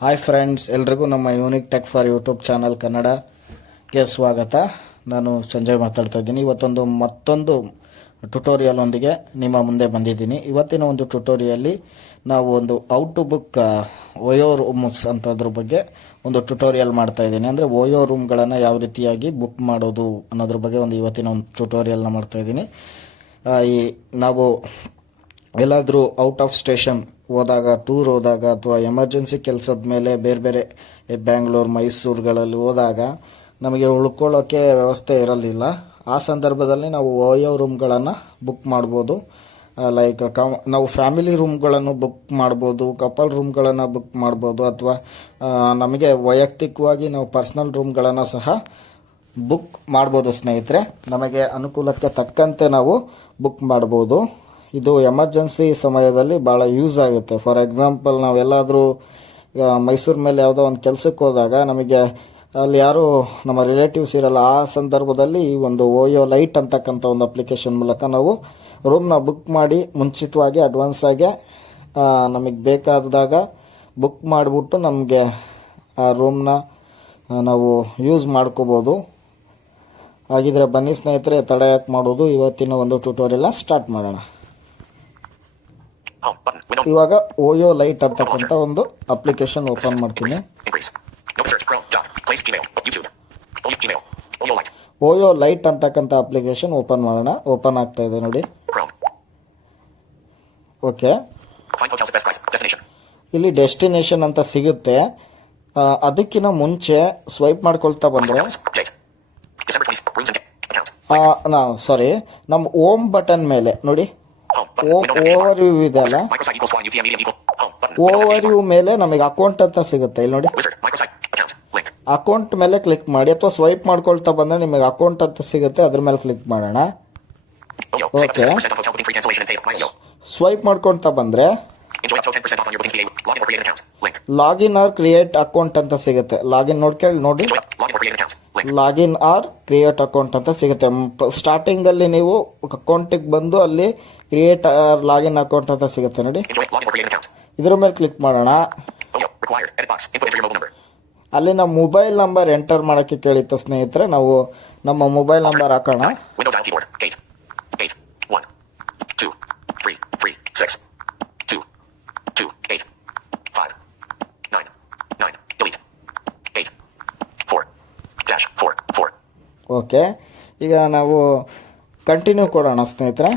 Hi friends ಎಲ್ರಿಗೂ ನಮ್ಮ unique tech for YouTube channel ಕನ್ನಡಕ್ಕೆ ಸ್ವಾಗತ. ನಾನು ಸಂಜಯ್ ಮಾತಾಡ್ತಾ ಇದ್ದೀನಿ. ಇವತ್ತೊಂದು ಮತ್ತೊಂದು ಟ್ಯುಟೋರಿಯಲ್ ಒಂದಿಗೆ ನಿಮ್ಮ ಮುಂದೆ ಬಂದಿದ್ದೀನಿ. ಇವತ್ತಿನ ಒಂದು ಟ್ಯುಟೋರಿಯಲ್ಲಿ ನಾವು ಒಂದು how to book OYO rooms ಅಂತದ್ರ ಬಗ್ಗೆ ಒಂದು ಟ್ಯುಟೋರಿಯಲ್ ಮಾಡ್ತಾ ಇದ್ದೀನಿ. ಅಂದರೆ ಓಯೋ ರೂಮ್ಗಳನ್ನು ಯಾವ ರೀತಿಯಾಗಿ ಬುಕ್ ಮಾಡೋದು ಅನ್ನೋದ್ರ ಬಗ್ಗೆ ಒಂದು ಇವತ್ತಿನ ಒಂದು ಟ್ಯುಟೋರಿಯಲ್ನ ಮಾಡ್ತಾ ಇದ್ದೀನಿ. ಈ ನಾವು ಎಲ್ಲಾದರೂ ಔಟ್ ಆಫ್ ಸ್ಟೇಷನ್ ಹೋದಾಗ, ಟೂರ್ ಹೋದಾಗ ಅಥವಾ ಎಮರ್ಜೆನ್ಸಿ ಕೆಲಸದ ಮೇಲೆ ಬೇರೆ ಬೇರೆ ಬ್ಯಾಂಗ್ಳೂರು, ಮೈಸೂರುಗಳಲ್ಲಿ ಹೋದಾಗ ನಮಗೆ ಉಳ್ಕೊಳ್ಳೋಕ್ಕೆ ವ್ಯವಸ್ಥೆ ಇರಲಿಲ್ಲ. ಆ ಸಂದರ್ಭದಲ್ಲಿ ನಾವು ಓಯೋ ರೂಮ್ಗಳನ್ನು ಬುಕ್ ಮಾಡ್ಬೋದು. ಲೈಕ್ ನಾವು ಫ್ಯಾಮಿಲಿ ರೂಮ್ಗಳನ್ನು ಬುಕ್ ಮಾಡ್ಬೋದು, ಕಪಲ್ ರೂಮ್ಗಳನ್ನು ಬುಕ್ ಮಾಡ್ಬೋದು, ಅಥವಾ ನಮಗೆ ವೈಯಕ್ತಿಕವಾಗಿ ನಾವು ಪರ್ಸ್ನಲ್ ರೂಮ್ಗಳನ್ನು ಸಹ ಬುಕ್ ಮಾಡ್ಬೋದು ಸ್ನೇಹಿತರೆ. ನಮಗೆ ಅನುಕೂಲಕ್ಕೆ ತಕ್ಕಂತೆ ನಾವು ಬುಕ್ ಮಾಡ್ಬೋದು. ಇದು ಎಮರ್ಜೆನ್ಸಿ ಸಮಯದಲ್ಲಿ ಭಾಳ ಯೂಸ್ ಆಗುತ್ತೆ. ಫಾರ್ ಎಕ್ಸಾಂಪಲ್ ನಾವೆಲ್ಲಾದರೂ ಮೈಸೂರು ಮೇಲೆ ಯಾವುದೋ ಒಂದು ಕೆಲಸಕ್ಕೆ ಹೋದಾಗ ನಮಗೆ ಅಲ್ಲಿ ಯಾರು ನಮ್ಮ ರಿಲೇಟಿವ್ಸ್ ಇರಲ್ಲ, ಆ ಸಂದರ್ಭದಲ್ಲಿ ಈ ಒಂದು ಓಯೋ ಲೈಟ್ ಅಂತಕ್ಕಂಥ ಒಂದು ಅಪ್ಲಿಕೇಶನ್ ಮೂಲಕ ನಾವು ರೂಮ್ನ ಬುಕ್ ಮಾಡಿ ಮುಂಚಿತವಾಗಿ ಅಡ್ವಾನ್ಸ್ ಆಗಿ ನಮಗೆ ಬೇಕಾದಾಗ ಬುಕ್ ಮಾಡಿಬಿಟ್ಟು ನಮಗೆ ಆ ರೂಮ್ನ ನಾವು ಯೂಸ್ ಮಾಡ್ಕೋಬೋದು. ಹಾಗಿದ್ರೆ ಬನ್ನಿ ಸ್ನೇಹಿತರೆ, ತಡ ಯಾಕೆ ಮಾಡೋದು? ಇವತ್ತಿನ ಒಂದು ಟ್ಯುಟೋರಿಯಲ್ನ ಸ್ಟಾರ್ಟ್ ಮಾಡೋಣ. ಇವಾಗ ಓಯೋ ಲೈಟ್ ಅಂತಕ್ಕಂತ ಒಂದು ಅಪ್ಲಿಕೇಶನ್ ಓಪನ್ ಮಾಡ್ತೀನಿ. ಓಯೋ ಲೈಟ್ ಅಂತಕ್ಕಂತ ಅಪ್ಲಿಕೇಶನ್ ಓಪನ್ ಮಾಡೋಣ. ಓಪನ್ ಆಗ್ತಾ ಇದೆ ನೋಡಿ. ಓಕೆ ಇಲ್ಲಿ ಡೆಸ್ಟಿನೇಷನ್ ಅಂತ ಸಿಗುತ್ತೆ. ಅದಕ್ಕಿಂತ ಮುಂಚೆ ಸ್ವೈಪ್ ಮಾಡ್ಕೊಳ್ತಾ ಬಂದ್ರೆ. ಸಾರಿ ನಮ್ಮ ಓಮ್ ಬಟನ್ ಮೇಲೆ ನೋಡಿ. ಓವರ್ ವ್ಯೂ ಇದೆ ಓವರ್ ವ್ಯೂ ಮೇಲೆ ನಮಗೆ ಅಕೌಂಟ್ ಅಂತ ಸಿಗುತ್ತೆ ಇಲ್ಲಿ ನೋಡಿ. ಅಕೌಂಟ್ ಮೇಲೆ ಕ್ಲಿಕ್ ಮಾಡಿ ಅಥವಾ ಸ್ವೈಪ್ ಮಾಡ್ಕೊಳ್ತಾ ಬಂದ್ರೆ ನಿಮಗೆ ಅಕೌಂಟ್ ಅಂತ ಸಿಗುತ್ತೆ ಅದ್ರ ಮೇಲೆ ಕ್ಲಿಕ್ ಮಾಡೋಣ. ಓಕೆ ಸ್ವೈಪ್ ಮಾಡ್ಕೊಳ್ತಾ ಬಂದ್ರೆ ಲಾಗಿನ್ ಆರ್ ಕ್ರಿಯೇಟ್ ಅಕೌಂಟ್ ಅಂತ ಸಿಗುತ್ತೆ. ಲಾಗಿನ್ ನೋಡ್ಕೊಳ್ಳಿ ನೋಡಿ. ಲಾಗಿನ್ ಆರ್ ಕ್ರಿಯೇಟ್ ಅಕೌಂಟ್ ಅಂತ ಸಿಗುತ್ತೆ. ಸ್ಟಾರ್ಟಿಂಗ್ ಅಲ್ಲಿ ನೀವು ಅಕೌಂಟಿಗೆ ಬಂದು ಅಲ್ಲಿ ಕ್ರಿಯೇಟ್ ಲಾಗಿನ್ ಅಕೌಂಟ್ ಅಂತ ಸಿಗುತ್ತೆ ನೋಡಿ. ಇದರ ಮೇಲೆ ಕ್ಲಿಕ್ ಮಾಡೋಣ. ಅಲ್ಲಿ ನಮ್ಮ ಮೊಬೈಲ್ ನಂಬರ್ ಎಂಟರ್ ಮಾಡೋಕ್ಕೆ ಕೇಳಿತ್ತು ಸ್ನೇಹಿತರೆ ನಾವು ನಮ್ಮ ಮೊಬೈಲ್ ನಂಬರ್ ಹಾಕೋಣ. ಓಕೆ ಈಗ ನಾವು ಕಂಟಿನ್ಯೂ ಕೊಡೋಣ ಸ್ನೇಹಿತರೆ.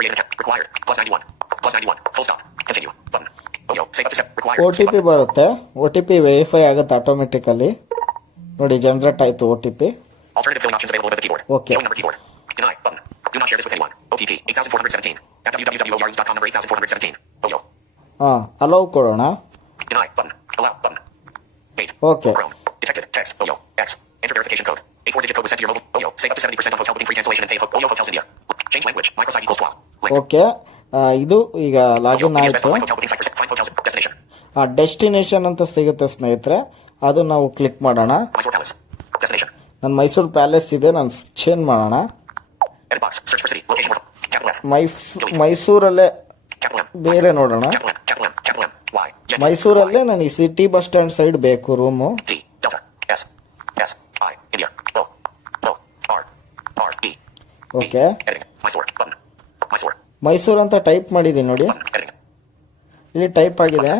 Create an account. Required. Plus 91. Plus 91. Full stop. Continue. Button. Oyo. Save up to step. Required. O T P ಬರುತ್ತೆ ಒ ಟಿ ಪಿ ವೆರಿಫೈ ಆಗುತ್ತೆ ಆಟೋಮೆಟಿಕಲಿ ನೋಡಿ ಜನರೇಟ್ ಆಯಿತು O T P Alternative filling options available with the keyboard. Okay. Number keyboard. Deny. Button. Do not share this with anyone. OTP. 8417. At www.yards.com number 8417. Oyo. ಹಾಂ allow ಕೊಡೋಣ Deny button. Allow button. Eight. Okay. Chrome. Detected. Text. Oyo. X. Enter verification code. A four digit code was sent to your mobile. Oyo. Save up to 70% on hotel booking free cancellation and pay. Ho- Oyo Hotels India. Okay uh, ಇದು ಈಗ login ಆಯಿತು. Destination ಅಂತ ಸಿಗುತ್ತೆ ಸ್ನೇಹಿತರೆ. ಅದು ನಾವು click ಮಾಡೋಣ. ನನ್ನ ಮೈಸೂರು ಪ್ಯಾಲೇಸ್ ಇದೆ. ನಾನು ಚೇಂಜ್ ಮಾಡೋಣ. ಮೈಸೂರಲ್ಲೇ ಬೇರೆ ನೋಡೋಣ. ಮೈಸೂರಲ್ಲೇ ನಾನು ಈ ಸಿಟಿ ಬಸ್ ಸ್ಟಾಂಡ್ ಸೈಡ್ ಬೇಕು ರೂಮು Mysore. ಮೈಸೂರು ಅಂತ ಟೈಪ್ ಮಾಡಿದ್ದೀನಿ ನೋಡಿ. ಇಲ್ಲಿ ಟೈಪ್ ಆಗಿದೆ.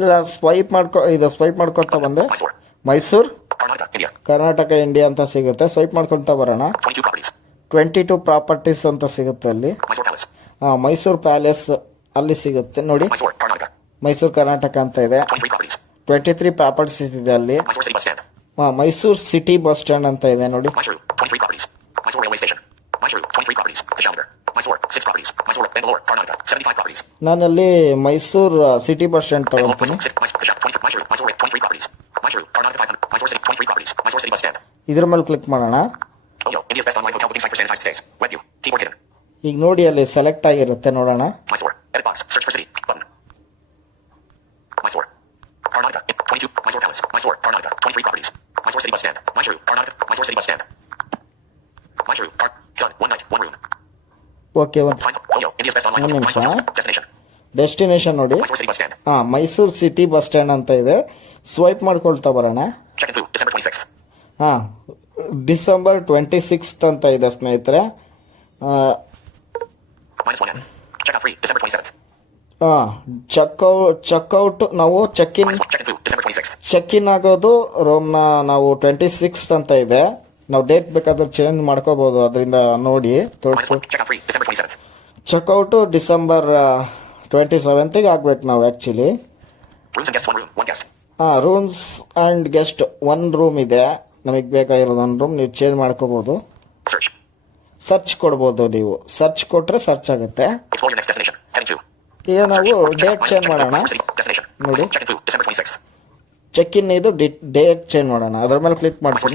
ಇಲ್ಲ ಸ್ವೈಪ್ ಮಾಡ್ಕೊ, ಇದು ಸ್ವೈಪ್ ಮಾಡ್ಕೊತಾ ಬಂದೆ. ಮೈಸೂರು, ಕರ್ನಾಟಕ, ಇಂಡಿಯಾ ಅಂತ ಸಿಗುತ್ತೆ. ಸ್ವೈಪ್ ಮಾಡ್ಕೊತಾ ಬರೋಣ. 22 ಟ್ವೆಂಟಿ ಟು ಪ್ರಾಪರ್ಟೀಸ್ ಅಂತ ಸಿಗುತ್ತೆ ಅಲ್ಲಿ. ಹಾಂ ಮೈಸೂರು ಪ್ಯಾಲೇಸ್ ಅಲ್ಲಿ ಸಿಗುತ್ತೆ. ನೋಡಿ. ಮೈಸೂರು, ಕರ್ನಾಟಕ ಅಂತ ಇದೆ. 23 ಟ್ವೆಂಟಿ ತ್ರೀ ಪ್ರಾಪರ್ಟೀಸ್ ಇದೆ ಅಲ್ಲಿ. ಹಾಂ ಮೈಸೂರು ಸಿಟಿ ಬಸ್ ಸ್ಟ್ಯಾಂಡ್ ಅಂತ ಇದೆ, ನೋಡಿ. Mysore. 23 properties. Mysore Railway Station. Mysore. 23 properties. Kashalnagar. Mysore. 6 properties. Mysore. Bangalore. Karnataka. 75 properties. ನಾನಲ್ಲಿ Mysore city bus stand Bangalore. ತಗೊಳ್ತೀನಿ Mysore. 6. Mysore. Kasha- 23. Mysore. Mysore. 23 properties. Mysore. Karnataka. 500. Mysore City. 23 properties. Mysore City Bus Stand. ಇದ್ರ ಮೇಲೆ click ಮಾಡೋಣ Oyo. India's best online hotel booking site for sanitized stays. Web view. Keyboard hidden. ಈಗ ನೋಡಿ ಅಲ್ಲಿ select ಆಗಿರುತ್ತೆ ನೋಡೋಣ Mysore. Edit box. Search for city. Button. Mysore. Karnataka. 22. Mysore Palace. Mysore. Karnataka. 23 properties. Mysore City Bus Stand. Mysore. Karnataka. Mysore City Bus Stand. Mysore. Car. okay ನಿಮಿಷ destination ನೋಡಿ. ಹಾ Mysuru city bus stand ಅಂತ ಇದೆ. Swipe ಮಾಡ್ಕೊಳ್ತಾ ಬರೋಣ. ಹಾ December twenty sixth ಅಂತ ಇದೆ ಸ್ನೇಹಿತರೆ. ಹಾಂ ಚೆಕ್ ಚೆಕ್ಔಟ್ ನಾವು ಚೆಕ್ ಇನ್ ಚೆಕ್ ಇನ್ ಆಗೋದು ರೂಮ್ನ ನಾವು ಟ್ವೆಂಟಿ ಸಿಕ್ಸ್ ಅಂತ ಇದೆ. ನಾವು ಡೇಟ್ ಬೇಕಾದ್ರೆ ಚೇಂಜ್ ಮಾಡ್ಕೋಬಹುದು ಅದರಿಂದ ನೋಡಿ ತೋರಿಸು. ಚೆಕ್ಔಟು ಡಿಸೆಂಬರ್ ಟ್ವೆಂಟಿ ಸೆವೆಂತಿಗೆ ಆಗ್ಬೇಕು ನಾವು ಆಕ್ಚುಲಿ ಹಾಂ rooms and guest one room ಇದೆ. ನಮಗೆ ಬೇಕಾಗಿರೋದು ಒಂದು ರೂಮ್ ನೀವು ಚೇಂಜ್ ಮಾಡ್ಕೋಬೋದು. ಸರ್ಚ್ ಕೊಡ್ಬೋದು ನೀವು. ಸರ್ಚ್ ಕೊಟ್ಟರೆ ಸರ್ಚ್ ಆಗುತ್ತೆ. ಈಗ ನಾವು ಡೇಟ್ ಚೇಂಜ್ ಮಾಡೋಣ. ನೋಡಿ. ಚೆಕ್ ಇನ್ ಇದು ಡೇಟ್ ಚೇಂಜ್ ಮಾಡೋಣ. ಅದ್ರ ಮೇಲೆ ಕ್ಲಿಕ್ ಮಾಡ್ತೀನಿ.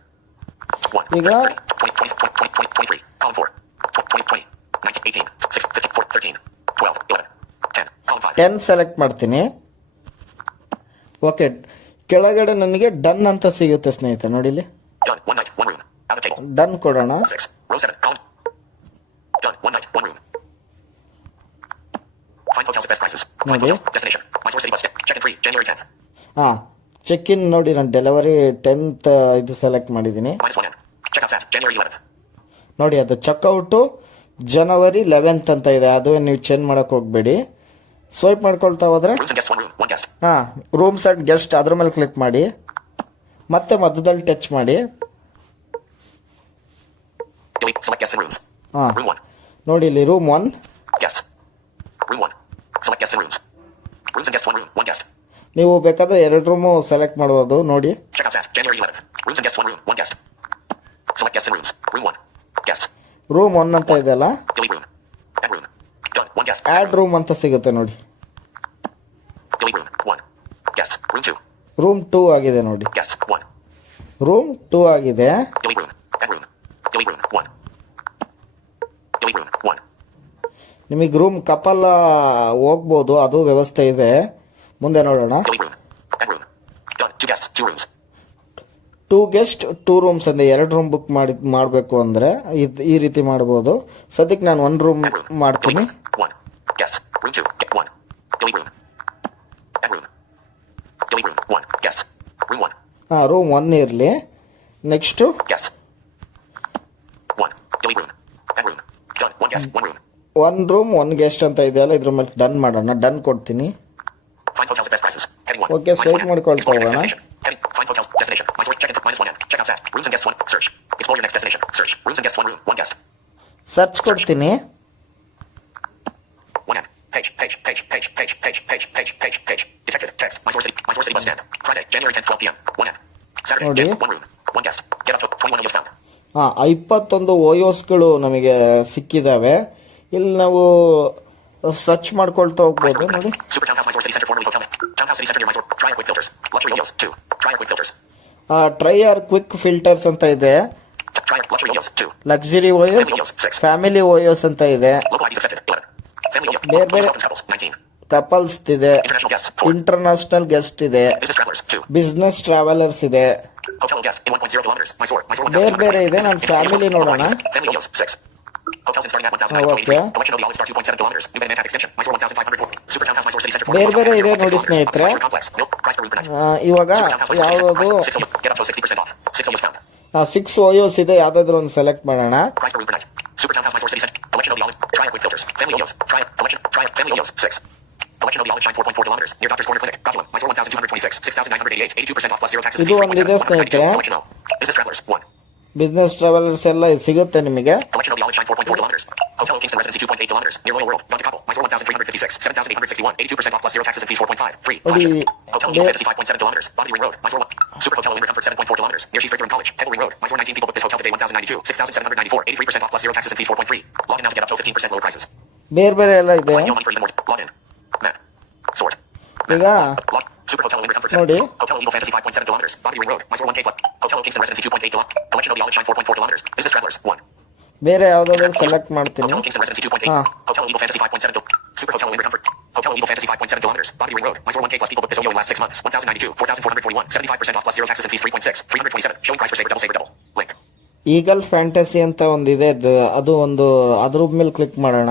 1, you got? 30, 20, 20, 20, 20, 20, 23, column 4, 20, 20, 19, 18, ಸೆಲೆಕ್ಟ್ ಮಾಡ್ತೀನಿ. ಓಕೆ ಕೆಳಗಡೆ ನನಗೆ ಡನ್ ಅಂತ ಸಿಗುತ್ತೆ ಸ್ನೇಹಿತ ನೋಡಿ ಇಲ್ಲಿ ಡನ್ ಕೊಡೋಣ. ಹಾಂ ಚೆಕ್ ಇನ್ ನೋಡಿ. ನಾನು ಡೆಲಿವರಿ ಟೆಂತ್ uh, ಇದು ಸೆಲೆಕ್ಟ್ ಮಾಡಿದ್ದೀನಿ. ನೋಡಿ ಅದು ಚೆಕ್ಔಟು ಜನವರಿ ಲೆವೆಂತ್ ಅಂತ ಇದೆ. ಅದು ನೀವು ಚೇಂಜ್ ಮಾಡಕ್ ಹೋಗ್ಬೇಡಿ. ಸ್ವೈಪ್ ಮಾಡ್ಕೊಳ್ತಾ ಹೋದ್ರೆ ಹಾಂ ರೂಮ್ಸ್ ಸೆಟ್ ಗೆಸ್ಟ್ ಅದ್ರ ಮೇಲೆ ಕ್ಲಿಕ್ ಮಾಡಿ. ಮತ್ತೆ ಮಧ್ಯದಲ್ಲಿ ಟಚ್ ಮಾಡಿ. ಹಾಂ. ನೋಡಿ ಇಲ್ಲಿ ರೂಮ್ ಒನ್ ನೀವು ಬೇಕಾದ್ರೆ ಎರಡು ರೂಮು ಸೆಲೆಕ್ಟ್ ಮಾಡ್ಬೋದು ನೋಡಿ. ಗెస్ ರೂಮ್ 1 ಅಂತ ಇದೆಯಲ್ಲ? ಆ ರೂಮ್ ಅಂತ ಸಿಗುತ್ತೆ ನೋಡಿ. ರೂಮ್ ಟೂ ಆಗಿದೆ ನೋಡಿ. ಗెస్ 1 ರೂಮ್ ಟೂ ಆಗಿದೆ. ನಿಮಗೆ ರೂಮ್ ಕಪಲ್ ಹೋಗ್ಬೋದು. ಅದು ವ್ಯವಸ್ಥೆ ಇದೆ. ಮುಂದೆ ನೋಡೋಣ. ಟೂ ಗೆಸ್ಟ್ ಟೂ ರೂಮ್ಸ್ ಅಂದರೆ ಎರಡು ರೂಮ್ ಬುಕ್ ಮಾಡಿ ಮಾಡಬೇಕು ಅಂದರೆ ಈ ರೀತಿ ಮಾಡ್ಬೋದು. ಸದ್ಯಕ್ಕೆ ನಾನು ಒನ್ ರೂಮ್ ಮಾಡ್ತೀನಿ. ಹಾಂ ರೂಮ್ ಒನ್ ಇರಲಿ. Next one room one guest ಅಂತ ಇದೆಯಲ್ಲ ಇದ್ರ ಮೇಲೆ ಡನ್ ಮಾಡೋಣ. ಡನ್ ಕೊಡ್ತೀನಿ. ಓಕೆ ಸೇವ್ ಮಾಡ್ಕೊಳ್ತಾ ಹೋಗೋಣ. destination. Heading. Find hotels. Destination. Mysore. Check-in for minus 1 N. Check out Sat. Rooms and guests 1. Search. Explore your next destination. Search. Rooms and guests 1 room. 1 guest. Search ಕೊಡ್ತೀನಿ 1 N. Page, page, page, page, page, page, page, page, page, page. Detected. Text. Mysore City. Mysore City Bus Stand. Friday, January 10th, 12 p.m. 1 N. Saturday, ನೋಡಿ. Jan- 1 room. 1 guest. Get up to 21 years found. ಹಾಂ ಇಪ್ಪತ್ತೊಂದು ಓಯೋಸ್ಗಳು ನಮಗೆ ಸಿಕ್ಕಿದ್ದಾವೆ ಇಲ್ಲಿ ನಾವು search ಮಾಡ್ಕೊಳ್ತಾ Price ಹೋಗ್ಬೋದು per room ನೋಡಿ ಟ್ರೈಯರ್ quick filters ಅಂತ ಇದೆ. ಲಕ್ಸುರಿ ಓಯೋಸ್ ಫ್ಯಾಮಿಲಿ ಓಯೋಸ್ ಅಂತ ಇದೆ. ಬೇರೆ ಬೇರೆ ಕಪಲ್ಸ್ ಇದೆ. ಇಂಟರ್ನ್ಯಾಷನಲ್ ಗೆಸ್ಟ್ ಇದೆ. ಬಿಸ್ನೆಸ್ ಟ್ರಾವೆಲರ್ಸ್ ಇದೆ. ಬೇರೆ ಬೇರೆ ಇದೆ. ನನ್ನ ಫ್ಯಾಮಿಲಿ ನೋಡೋಣ. Hotels and starting at 1,923. Collection of the Star 2.7 kilometers. New Bed extension. Mysore 1,504. Super Town House, Mysore City Center. ಬೇರೆ ಬೇರೆ ಇದೆ ನೋಡಿ ಸ್ನೇಹಿತರೆ ಇವಾಗ ಯಾವುದು ಸಿಕ್ಸ್ ಓಯೋಸ್ ಇದೆ ಯಾವ್ದಾದ್ರು ಒಂದು ಸೆಲೆಕ್ಟ್ ಮಾಡೋಣ Super Town House, Mysore City Center. Collection of the olive. Try quick filters. Family Oreos. Try collection. Try family Oreos. Six. Collection of the olive shine 4.4 kilometers. Near Doctor's Corner Clinic. Cotulum. Mysore 1226. 6,988. 82% off plus zero taxes. Fees 3.7. Collection O. Business Travelers. One. Business travellers ಎಲ್ಲ ಇದು ಸಿಗುತ್ತೆ ನಿಮಗೆ Collection of the Olive Shine 4.4 kilometers. Hotel Kingston Residency 2.8 kilometers. Near Royal World. Monte Carlo. Mysore 1356. 7861. 82% off plus zero taxes and fees 4.5. Free. What Flash do shipping. you- Hotel they- Eagle Fantasy 5.7 kilometers. Body Ring Road. Mysore 1. Super Hotel Winter Comfort 7.4 kilometers. Near She's River College. Pebble Ring Road. Mysore 19 people book this hotel today 1092. 6794. 83% off plus zero taxes and fees 4.3. Log in now to get up to 15% lower prices. ಬೇರೆ ಬೇರೆ ಎಲ್ಲ ಇದೆ Find no money for even more. Log in. Map. Sort. ಈಗ Log. Super Hotel Winter Comfort ನೋಡಿ. 7. Hotel Eagle Fantasy 5.7 kilometers. Body Ring Road. Mysore 1K plus. Hotel Kingston Residency 2.8 kilometers. Collection of the Olive Shine 4.4 kilometers. Business travelers. 1. ಬೇರೆ ಯಾವ್ದಾದ್ರು select ಮಾಡ್ತೀನಿ Hotel Kingston Residency 2.8. Ah. Hotel Eagle Fantasy 5.7. kil- Super Hotel Winter Comfort. Hotel Eagle Fantasy 5.7 kilometers. Body Ring Road. Mysore 1K plus people book this OYO in last six months. 1092. 4441. 75% off plus zero taxes and fees 3.6. 327. Showing price for saver double saver double. Link. Eagle fantasy ಅಂತ ಒಂದಿದೆ ಅದು ಅದು ಒಂದು ಅದ್ರ ಮೇಲೆ click ಮಾಡೋಣ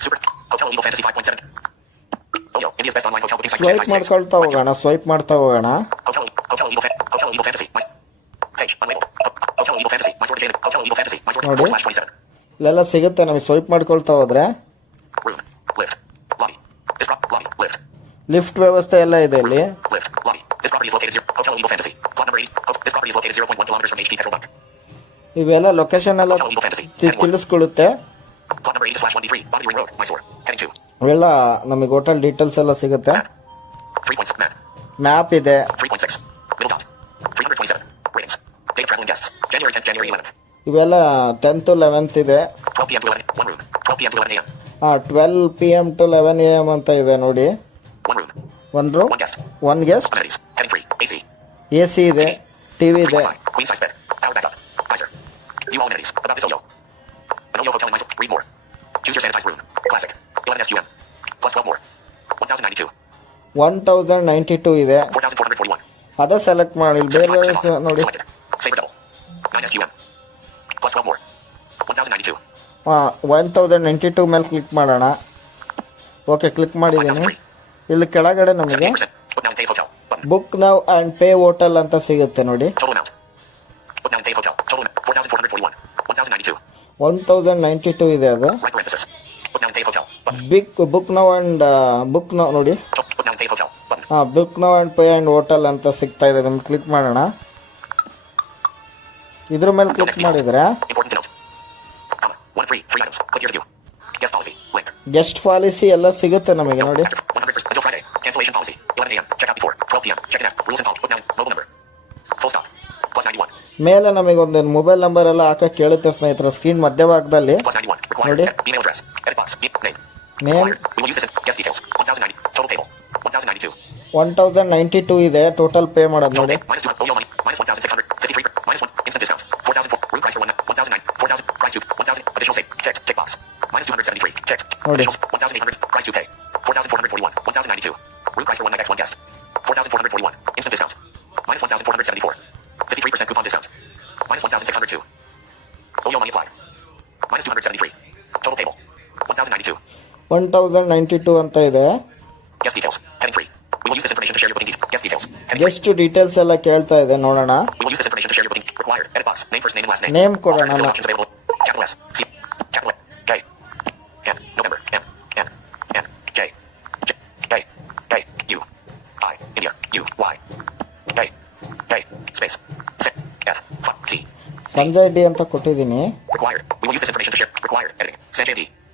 Super Hotel Eagle Fantasy 5.7. Swipe ಮಾಡ್ಕೊಳ್ತಾ ಹೋಗೋಣ ಸ್ವೈಪ್ ಮಾಡ್ತಾ ಹೋಗೋಣ. ನೋಡಿ. ಇಲ್ಲೆಲ್ಲ ಸಿಗುತ್ತೆ ನಮಗೆ ಸ್ವೈಪ್ ಮಾಡ್ಕೊಳ್ತಾ ಹೋದ್ರೆ. ಲಿಫ್ಟ್ ವ್ಯವಸ್ಥೆ ಎಲ್ಲ ಇದೆ ಇಲ್ಲಿ. ಇವೆಲ್ಲ ಲೊಕೇಶನ್ ಎಲ್ಲ ತಿಳಿಸ್ಕೊಳ್ಳುತ್ತೆ ಅವೆಲ್ಲ ನಮಗೆ ಹೋಟೆಲ್ ಡೀಟೇಲ್ಸ್ ಎಲ್ಲ ಸಿಗುತ್ತೆ Map. 3 points. ಮ್ಯಾಪ್ ಇದೆ 3.6. Middle dot. 327. Ratings. Date of travel and guests. January 10th, January 11th. ಇವೆಲ್ಲ ಟೆಂತ್ ಲೆವೆಂತ್ ಇದೆ 12 p.m. to 11. One room. 12 p.m. to 11 a.m. Twelve P M to eleven A M ಅಂತ ಇದೆ ನೋಡಿ. One room one guest Amenities. Heading 3. A C ಇದೆ TV ಇದೆ. Choose your sanitized room. Classic. 1092 ಇದೆ. ಅದ ಸೆಲೆಕ್ ಮಾಡಿ ಬೇರೆ ನೋಡಿ. 1092 ಆ 1092 ಮೇಲೆ ಕ್ಲಿಕ್ ಮಾಡೋಣ. ಓಕೆ ಕ್ಲಿಕ್ ಮಾಡಿದ್ದೀನಿ. ಇಲ್ಲಿ ಕೆಳಗಡೆ ನಮಗೆ book now and pay hotel ಅಂತ ಸಿಗುತ್ತೆ ನೋಡಿ. 1092 ಇದೆ ಅದು. Big book now and book now ನೋಡಿ. Book now and pay and hotel ಅಂತ ಸಿಗ್ತಾ ಇದೆ ನಿಮ್ಗೆ ಕ್ಲಿಕ್ ಮಾಡೋಣ. ಇದ್ರ ಮೇಲೆ ಕ್ಲಿಕ್ ಮಾಡಿದ್ರೆ. ಗೆಸ್ಟ್ ಪಾಲಿಸಿ ಎಲ್ಲ ಸಿಗುತ್ತೆ ನಮಗೆ ನೋಡಿ. ಮೇಲೆ ನಮಗೆ ಒಂದೇನು ಮೊಬೈಲ್ ನಂಬರ್ ಎಲ್ಲ ಹಾಕಕ್ಕೆ ಕೇಳುತ್ತೆ ಸ್ನೇಹಿತರ ಸ್ಕ್ರೀನ್ ಮಧ್ಯಭಾಗದಲ್ಲಿ. ನೋಡಿ. 91. Required. Ready? Ed- Email address. Edit box. E- name. Name Required. We will use this in guest details. 1090. Total payable. 1092. One thousand ninety two ಇದೆ ಟೋಟಲ್ pay ಮಾಡೋದು Total ನೋಡಿ pay. Minus 2. Oyo money. Minus 1653. Minus 1. Instant discount. 4004. Room price for 1. 1009. 4000. Price to 1000. Additional save. Checked. Check box. Minus 273. Checked. Ready. Additional 1800. Price to pay. 4441. 1092. Room price for 1 night X1 guest. 4441. Instant discount. Minus 1474. 53% coupon discount. Minus 1602. Oyo money applied. Minus 273. Total payable. 1092. One thousand ninety two ಅಂತ ಇದೆ Guest details. Heading 3. We will use this information to share your booking details. Guest details. Heading 3. Guest details ಎಲ್ಲ ಕೇಳ್ತಾ ಇದೆ ನೋಡೋಣ We will use this information to share your booking. Required. Edit box. Name first name and last name. Name ಕೊಡೋಣ. Alternative fill options available. Capital S. C. Capital N. J. N. November. M. N. N. J. J. A. A. U. I. India. U. Y. A. A. Space. Z. F. F. T. Sanjay D ಅಂತ ಕೊಟ್ಟಿದ್ದೀನಿ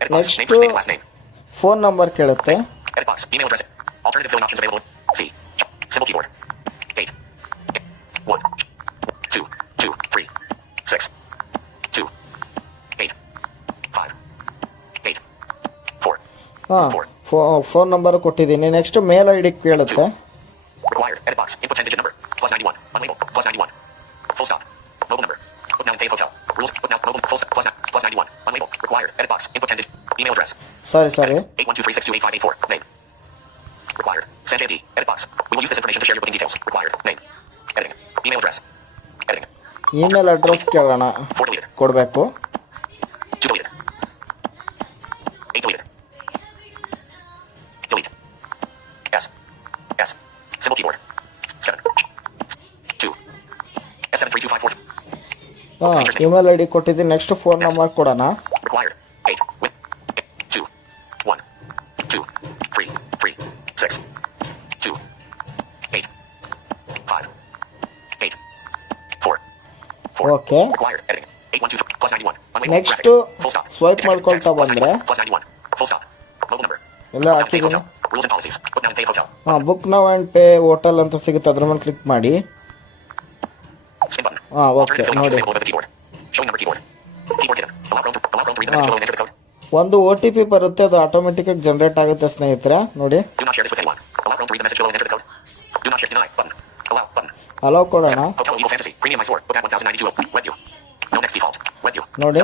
Required. We will use this information to share. Required. Editing. Sanjay D. Edit box. Next Name first name and to- last name. Phone number ಕೇಳುತ್ತೆ Edit box. Email address. Alternative filling options available. C. Simple keyboard. Eight. One. Two. Two. Three. Six. Two. Eight. Five. Eight. Four. ಹಾಂ Four. Phone number ಕೊಟ್ಟಿದ್ದೀನಿ next mail I D ಕೇಳುತ್ತೆ 10 digit. Email address. Sorry sorry 8123628584. Name. Required. Sanjay D. Edit box. We will use this information to share your booking details. Required. Name. Editing. Email address. Editing. Email address ಕೇಳೋಣ Four deleted. ಕೊಡಬೇಕು Two deleted. Eight deleted. Delete. S. S. Simple keyboard. Seven. Two. S seven three two five four. ಹಾಂ email I D ಕೊಟ್ಟಿದ್ದೀನಿ next phone number ಕೊಡೋಣ Required. Okay next swipe ಮಾಡ್ಕೊಳ್ತಾ ಬಂದ್ರೆ ಎಲ್ಲ ಆಗ್ತಿದೆ ಹಾ book now and pay hotel ಅಂತ ಸಿಗುತ್ತೆ. ಅದ್ರ ಮೇಲೆ ಕ್ಲಿಕ್ ಮಾಡಿ. ಹಾ ಓಕೆ ನೋಡಿ. ಒಂದು ಓ ಟಿ ಪಿ ಬರುತ್ತೆ. ಅದು ಆಟೋಮೆಟಿಕ್ ಆಗಿ ಜನರೇಟ್ ಆಗುತ್ತೆ ಸ್ನೇಹಿತರೆ. ನೋಡಿ. ಅಲೋ ಕೊಡೋಣ. ನೋಡಿ.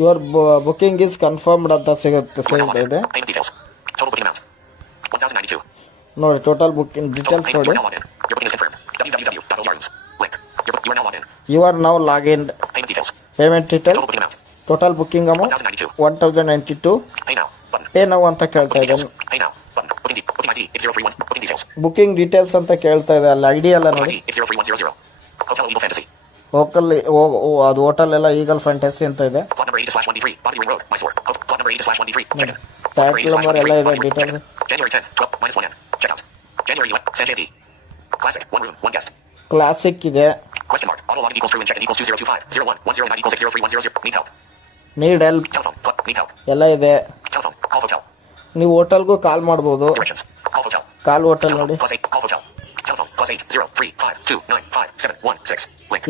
ಯುವರ್ ಬುಕಿಂಗ್ ಇಸ್ ಕನ್ಫರ್ಮ್ಡ್ ಅಂತ ಸಿಗುತ್ತೆ ಸಿಗುತ್ತೆ ಇದೆ. ನೋಡಿ ಟೋಟಲ್ ಬುಕಿಂಗ್ ಡೀಟೇಲ್ಸ್ ನೋಡಿ. You are now log in payment detail total booking amount one thousand ninety two pay now ಅಂತ ಕೇಳ್ತಾ ಇದ್ದೀನಿ. ಬುಕಿಂಗ್ ಡೀಟೇಲ್ಸ್ ಅಂತ ಕೇಳ್ತಾ ಇದೆ ಅಲ್ಲಿ ಐಡಿ ಎಲ್ಲ Booking ನೋಡಿ ID. It's 03100. Eagle Fantasy. Hotel ಅದು ಹೋಟೆಲ್ ಎಲ್ಲ ಈಗಲ್ ಫ್ಯಾಂಟಸಿ ಅಂತ ಇದೆ Plot number 80 slash 1D3. Bobby Ring Road. Mysore. Hot- number 80 slash 1D3. Check in. Plot Tag number 80 slash number 1D3. ಎಲ್ಲ ಇದೆ, Bobby Ring- detail. check in. January 10th. 12 minus 1N. Check out. January 11th. Classic. One room. One guest. Classic ಇದೆ Question mark. Auto login equals true and check in equals 2025. 01. 109 equals 603 Need help. Need help. ಎಲ್ಲ ಇದೆ. ನೀವು ಹೋಟೆಲ್ಗೂ ಕಾಲ್ ಮಾಡ್ಬೋದು. ಕಾಲ್ hotel ನೋಡಿ.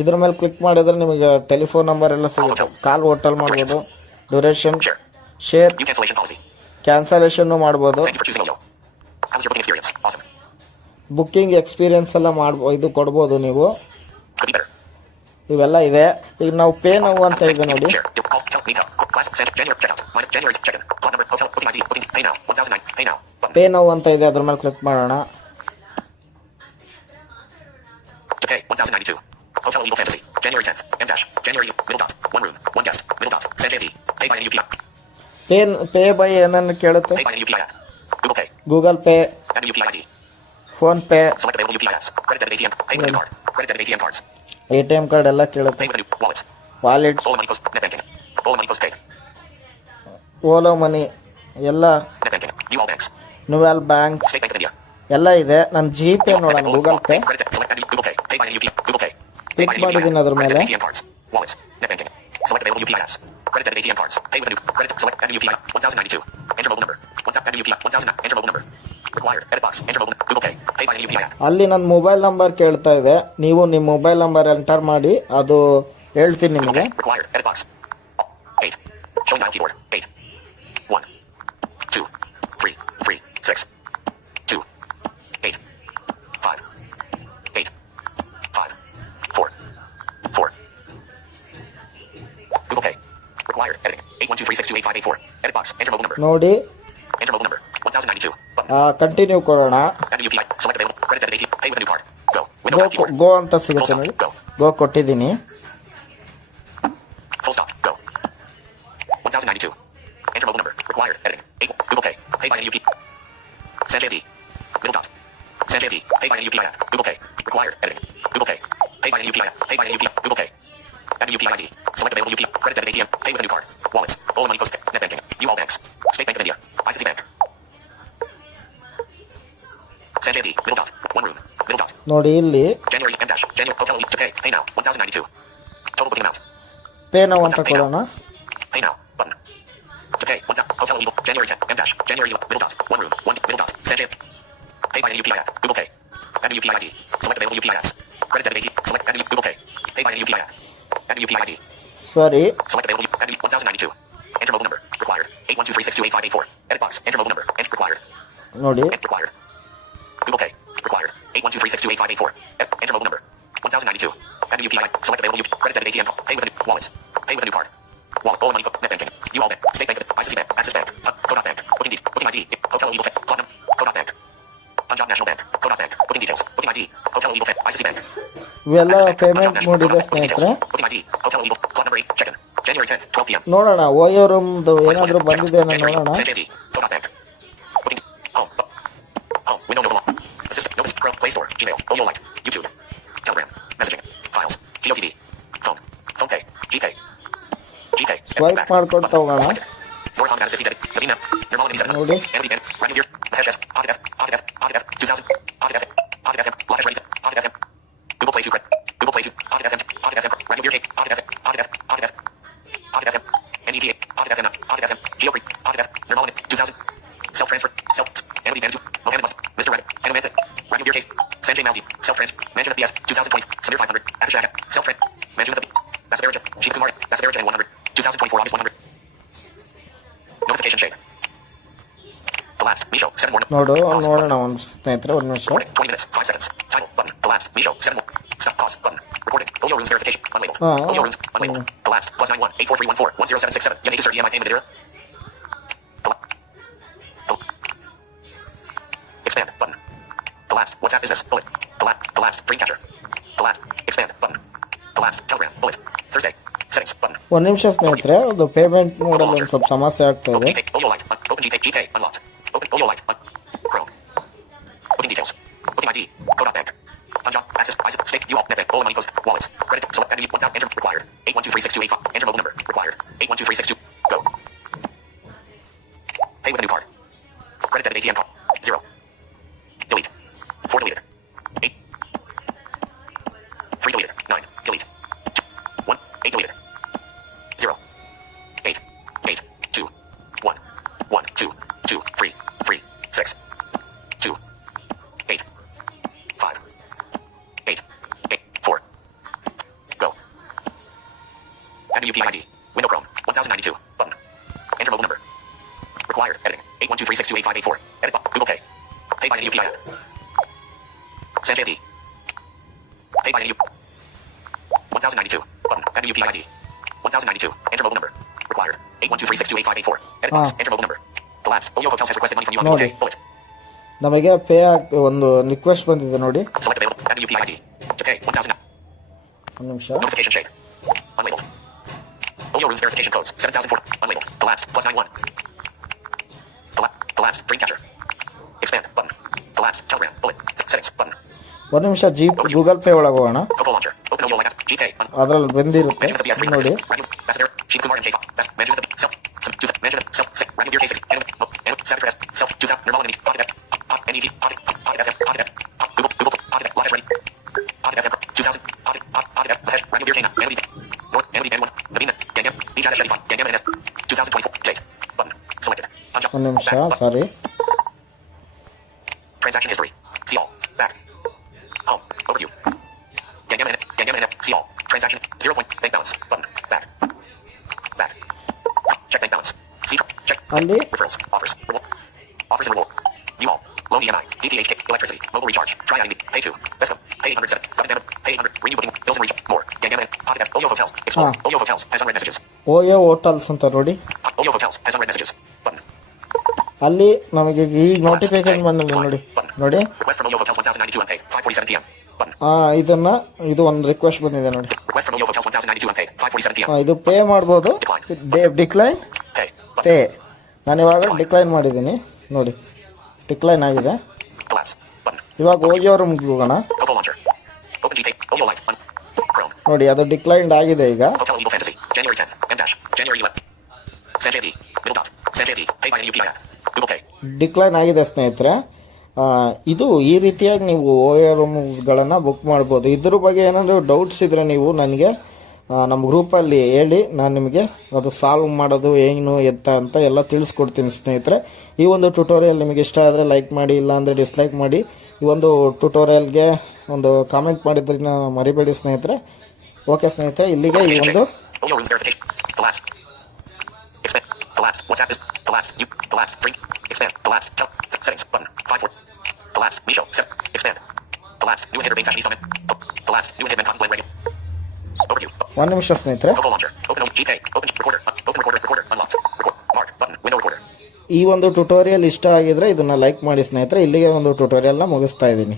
ಇದ್ರ ಮೇಲೆ click ಮಾಡಿದ್ರೆ ನಿಮಗೆ ಟೆಲಿಫೋನ್ ನಂಬರ್ ಎಲ್ಲ ಸಿಗುತ್ತೆ. ಕಾಲ್ ಹೋಟೆಲ್ ಮಾಡಬಹುದು ಡ್ಯೂರೇಷನ್ ಶೇರ್ ಕ್ಯಾನ್ಸಲೇಷನ್ ಮಾಡಬಹುದು ಬುಕ್ಕಿಂಗ್ ಎಕ್ಸ್ಪೀರಿಯನ್ಸ್ ಎಲ್ಲ ಮಾಡಬಹುದು ಇದು ಕೊಡ್ಬೋದು ನೀವು. ಇವೆಲ್ಲ ಇದೆ. ಈಗ ನಾವು ಪೇ ನೋವು ಅಂತ ಇದೆ ನೋಡಿ. ಪೇ ನೋವು ಅಂತ ಇದೆ. ಅದ್ರ ಮೇಲೆ ಕ್ಲಿಕ್ ಮಾಡೋಣ. ಪೇ ಪೇ ಬೈ ಏನನ್ನು ಕೇಳುತ್ತೆ? Google Pay PhonePe ATM card ಎಲ್ಲ ಕೇಳುತ್ತೆ. ವಾಲೆಟ್ ಓಲೋ ಮನಿ ಎಲ್ಲ ನೋವೆಲ್ ಬ್ಯಾಂಕ್ ಎಲ್ಲ ಇದೆ. ನನ್ನ GPay pay Google Pay click ಮಾಡಿದ್ದೀನಿ ಅದ್ರ ಮೇಲೆ. Credit and ATM pay with credit select and UPI apps enter mobile number 1092 1000 enter mobile number ಅಲ್ಲಿ ನನ್ನ ಮೊಬೈಲ್ ನಂಬರ್ ಕೇಳ್ತಾ ಇದೆ. ನೀವು ನಿಮ್ಮ ಮೊಬೈಲ್ ನಂಬರ್ ಎಂಟರ್ ಮಾಡಿ ಅದು ಹೇಳ್ತೀನಿ ನಿಮಗೆ. ಕ್ವಾಯ್ಡ್ ಎರ್ಪಾಸ್ ಐಟ್ ಏಯ್ಟ್ ನೋಡಿ. Enter mobile number. One thousand ninety two. Button. Continue ಕೊಡೋಣ Add a UPI. Select available. Credit debit ATM. Pay with a new card. Go. Window go down keyboard. Go ಅಂತ ಸಿಗುತ್ತೆ ನೋಡಿ ಗೋ ಕೊಟ್ಟಿದ್ದೀನಿ Full stop. Go. 1092. Enter mobile number. Required. Editing. Eight. Google Pay. Pay by an UPI. Sanjay D. Middle dot. Sanjay D. Pay by an UPI app. Google Pay. Required. Editing. Google Pay. Pay by an UPI app. Pay by an UPI. Google Pay. Add a UPI ID. Select available UPI. Credit debit ATM. Pay with a new card. Wallets. Ola Money Post Pay. Net banking. UAll banks. State Bank of India. ICC Bank. Sanjay D. Middle dot. One room. Middle dot. ನೋಡಿ ಇಲ್ಲಿ January M dash. January hotel to pay. Pay now. 1092. Total booking amount. Pay now ಅಂತ ಕೊಡೋಣ Pay now. Button. To pay. One dot. Hotel Eagle. January 10. M dash. January middle dot. One room. One middle dot. Sanjay. Pay by an UPI app. Google Pay. Add a UPI ID. Select available UPI apps. Credit debit ATM. Select add a Google Pay. Pay by an UPI app. Add a UPI ID. Sorry Select available. Add a 1092. Enter mobile number. Required. 8123628584. Edit box. Enter mobile number. Enter required. ನೋಡಿ Enter required. Google Pay. Required. 8123628584. Ed- Enter mobile number. 1092. Add a UPI. Select available UPI. Credit debit ATM. Pay with a new wallets. Pay with a new card. Wallet. Ola Money. Net banking. UAll Bank. State Bank. ICC Bank. Axis Bank. Hut- Kodak Bank. Booking details. Booking ID. Hotel Eagle Bank. Platinum. Kodak Bank. Punjab National Bank. Kodak Bank. Booking details. Booking ID. Hotel Eagle Bank. ICC Bank. ಇವೆಲ್ಲ Axis Bank. Punjab payment National. Mode ಇದೆ Kodak Bank. Booking ಸ್ನೇಹಿತರೆ details. Booking ID. Hotel Eagle. Plot number 8. Check-in. January 10th. 12 p.m. ನೋಡೋಣ OYO ರೂಮ್ದು ಏನಾದರೂ ಬಂದಿದೆ January. ನೋಡೋಣ swipe ಮಾಡ್ಕೊತ ಹೋಗೋಣ ನೋಡಿ Self transfer. Self. Entity manager. Mohammed Musk. Mr. Rabbit. Animantic. Right of your case. Sanjay Maldi. Self transfer. Mansion FBS. 2020. Samir 500. After Shaka. Self transfer. Sir. EMI payment era. Colla- Coll- Expand. Button. Collapsed. WhatsApp business. Bullet. Collapsed. Collapsed. Dreamcatcher. Collapsed. Expand. Button. Collapsed. Telegram. Bullet. Thursday. Settings. Button. ಒಂದು ನಿಮಿಷ ಸ್ನೇಹಿತರೆ ಅದು payment ಮಾಡಲು ಒಂದು ಸ್ವಲ್ಪ ಸಮಸ್ಯೆ ಆಗ್ತಾ Open ಇದೆ GPay. Oyo Light. Un- Open GPay. GPay. Unlocked. Open Oyo Light. ID. Kodak Bank. Punjab. Access. Isaac. Stake. You all. NetBank. Ola Money Post. Wallets. Credit. Select entity. 1000. Enter. Required. 8123625. Enter mobile number. Required. 8123662. Go. Pay with a new card. Credit debit ATM card. Required. Editing. 81236285884. Edit. button. Google Pay. Pay by any UPI app. Sanjay D. Pay by any U- 1092. Button. Add new UPI ID. 1092. Enter mobile number. Required. 81236285884. Edit box. Ah. Enter mobile number. Collapsed. Oyo Hotels has requested money from you on No, Google Pay. dude. Bullet. ನಮಗೆ pay ಆಗ್ ಒಂದು request ಬಂದಿದೆ ನೋಡಿ Select available. Add new UPI ID. To pay. 1000. ಒಂದು ನಿಮಿಷ Notification shade. Unlabeled. Oyo Runes verification codes. 7004. Unlabeled. Collapsed. Plus 91. Colla- collapsed. Dreamcatcher. Expand. Button. Collapsed. Telegram. Bullet. Settings. Button. ಒಂದು ನಿಮಿಷ G Google pay ಒಳಗೆ ಹೋಗೋಣ ಅದ್ರಲ್ಲಿ ಬಂದಿರುತ್ತೆ Open Back aşağı. Transaction history. See all. Back. Home. Overview. Gangnam NF. Gangnam NF. See all. Transaction. Zero point. Bank balance. Button. Back. Back. Check bank balance. See. Check. Andy. Referrals. Offers. Reward. Offers and reward. You all. Loan EMI. DTH. Electricity. Mobile recharge. Try ID. Pay 2. Let's go. Pay 807. Government debit. Pay 800. Renew booking. Bills and recharge. More. Gangnam NF. Pocket F. Oyo Hotels. Explore. Ah. Oyo Hotels. Has unread messages. Oyo Hotels. Anta, Rodi. ಅಲ್ಲಿ ನಮಗೆ ಈ notification ಬಂದ ನೋಡಿ ನೋಡಿ. ಹಾ ಇದನ್ನ ಇದು ಒಂದು ರಿಕ್ವೆಸ್ಟ್ ಬಂದಿದೆ ನೋಡಿ. ಇದು ಪೇ ಮಾಡಬಹುದು ಡಿಕ್ಲೈನ್ ಪೇ ನಾನು ಇವಾಗ ಡಿಕ್ಲೈನ್ ಮಾಡಿದ್ದೀನಿ. ನೋಡಿ. ಡಿಕ್ಲೈನ್ ಆಗಿದೆ. ಇವಾಗ ಹೋಗಿಯವರು ರೂಮ್ ಹೋಗೋಣ ನೋಡಿ ಅದು ಡಿಕ್ಲೈನ್ ಆಗಿದೆ ಈಗ. ಸಂಜೆ ಡಿಕ್ಲೈನ್ ಆಗಿದೆ ಸ್ನೇಹಿತರೆ ಇದು ಈ ರೀತಿಯಾಗಿ ನೀವು ಓ ರೂಮ್ಸ್ಗಳನ್ನು ಬುಕ್ ಮಾಡ್ಬೋದು ಇದ್ರ ಬಗ್ಗೆ ಏನಾದರೂ ಡೌಟ್ಸ್ ಇದ್ದರೆ ನೀವು ನನಗೆ ನಮ್ಮ ಗ್ರೂಪಲ್ಲಿ ಹೇಳಿ ನಾನು ನಿಮಗೆ ಅದು ಸಾಲ್ವ್ ಮಾಡೋದು ಏನು ಎತ್ತ ಅಂತ ಎಲ್ಲ ತಿಳಿಸ್ಕೊಡ್ತೀನಿ ಸ್ನೇಹಿತರೆ ಈ ಒಂದು ಟ್ಯುಟೋರಿಯಲ್ ನಿಮಗೆ ಇಷ್ಟ ಆದರೆ ಲೈಕ್ ಮಾಡಿ ಇಲ್ಲಾಂದರೆ ಡಿಸ್ಲೈಕ್ ಮಾಡಿ ಈ ಒಂದು ಟ್ಯುಟೋರಿಯಲ್ಗೆ ಒಂದು ಕಾಮೆಂಟ್ ಮಾಡಿದ್ರನ್ನ ಮರಿಬೇಡಿ ಸ್ನೇಹಿತರೆ ಓಕೆ ಸ್ನೇಹಿತರೆ ಇಲ್ಲಿಗೆ ಈ ಒಂದು Oyo Rooms verification. Collapse. Expand. Collapse. WhatsApp is collapse. You collapse. Drink. Expand. Collapse. Tell. Settings. Button. Five four. Collapse. Misho. Set. Expand. Collapse. New inhibitor. Bang Fashion Summit. Collapse. New inhibitor. Cotton Blend Ready. Overview. ಒಂದು ನಿಮಿಷ ಸ್ನೇಹಿತರೆ Coco launcher. Open O- GPay. Open recorder. Un- Open recorder. Recorder. Unlocked. Record. Mark. Button. Window recorder. ಈ ಒಂದು tutorial ಇಷ್ಟ ಆಗಿದ್ರೆ ಇದನ್ನ like ಮಾಡಿ ಸ್ನೇಹಿತರೆ ಇಲ್ಲಿಗೆ ಒಂದು ಟ್ಯುಟೋರಿಯಲ್ನ ಮುಗಿಸ್ತಾ ಇದ್ದೀನಿ